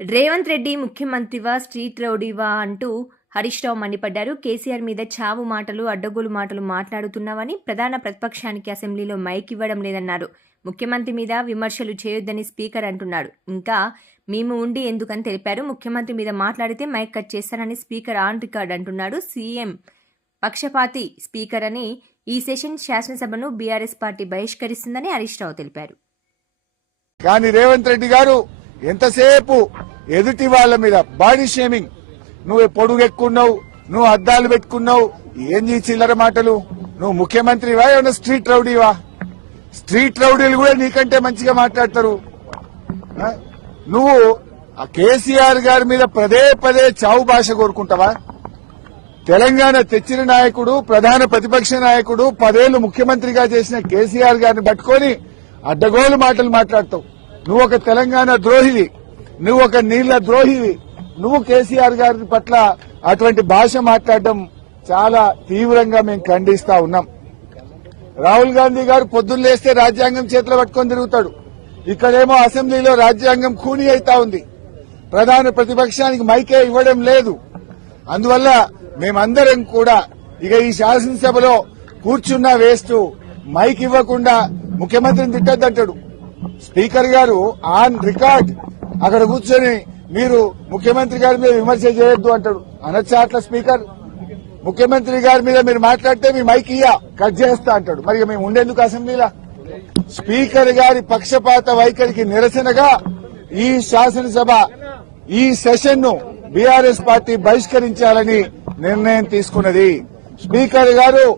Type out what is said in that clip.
Revanth Reddy ముఖ్యమంత్రివా street రౌడీవా అంటూ హరీష్ రావు మండిపడ్డారు. కేసీఆర్ మీద చావు మాటలు అడ్డగోలు మాటలు మాట్లాడుతున్నావని, ప్రధాన ప్రతిపక్షానికి అసెంబ్లీలో మైక్ ఇవ్వడం లేదన్నారు. ముఖ్యమంత్రి మీద విమర్శలు చేయొద్దని స్పీకర్ అంటున్నాడు. ఇంకా మేము ఉండి ఎందుకని తెలిపారు. ముఖ్యమంత్రి మీద మాట్లాడితే మైక్ కట్ చేస్తానని స్పీకర్ ఆన్ రికార్డ్ అంటున్నాడు. సీఎం పక్షపాతి స్పీకర్ అని ఈ session శాసనసభను BRS party బహిష్కరిస్తుందని Harish Rao తెలిపారు. కానీ రేవంత్ రెడ్డి గారు ఎంతసేపు ఎదుటి వాళ్ళ మీద బాడీ షేమింగ్, నువ్వు పొడుగెక్కున్నావు, నువ్వు అద్దాలు పెట్టుకున్నావు, ఏం చిల్లర మాటలు, నువ్వు ముఖ్యమంత్రివా ఏమన్నా స్ట్రీట్ రౌడీవా? స్ట్రీట్ రౌడీలు కూడా నీకంటే మంచిగా మాట్లాడతారు. నువ్వు ఆ కేసీఆర్ గారి మీద పదే పదే చావు భాష కోరుకుంటావా? తెలంగాణ తెచ్చిన నాయకుడు, ప్రధాన ప్రతిపక్ష నాయకుడు, 10 ఏళ్లు ముఖ్యమంత్రిగా చేసిన కేసీఆర్ గారిని పట్టుకొని అడ్డగోలు మాటలు మాట్లాడతావు. నువ్వు ఒక తెలంగాణ ద్రోహివి, నువ్వు ఒక నీళ్ల ద్రోహివి. నువ్వు కేసీఆర్ గారి పట్ల అటువంటి భాష మాట్లాడడం చాలా తీవ్రంగా మేము ఖండిస్తా ఉన్నాం. రాహుల్ గాంధీ గారు పొద్దున్న లేస్తే రాజ్యాంగం చేతిలో పట్టుకొని తిరుగుతాడు. ఇక్కడేమో అసెంబ్లీలో రాజ్యాంగం ఖూనీ అయితా ఉంది. ప్రధాన ప్రతిపక్షానికి మైకే ఇవ్వడం లేదు. అందువల్ల మేమందరం కూడా ఇక ఈ శాసనసభలో కూర్చున్నా వేస్ట్, మైక్ ఇవ్వకుండా ముఖ్యమంత్రిని తిట్టొద్దంటాడు. స్పీకర్ గారు ఆన్ రికార్డ్ అక్కడ కూర్చొని మీరు ముఖ్యమంత్రి గారి మీద విమర్శ చేయొద్దు అంటాడు. అనొచ్చా అట్లా? స్పీకర్ ముఖ్యమంత్రి గారి మీద మీరు మాట్లాడితే మీ మైక్ కట్ చేస్తా అంటాడు. మరి మేము ఉండేందుకు అసెంబ్లీలో? స్పీకర్ గారి పక్షపాత వైఖరికి నిరసనగా ఈ శాసనసభ ఈ సెషన్ ను బీఆర్ఎస్ పార్టీ బహిష్కరించాలని నిర్ణయం తీసుకున్నది. స్పీకర్ గారు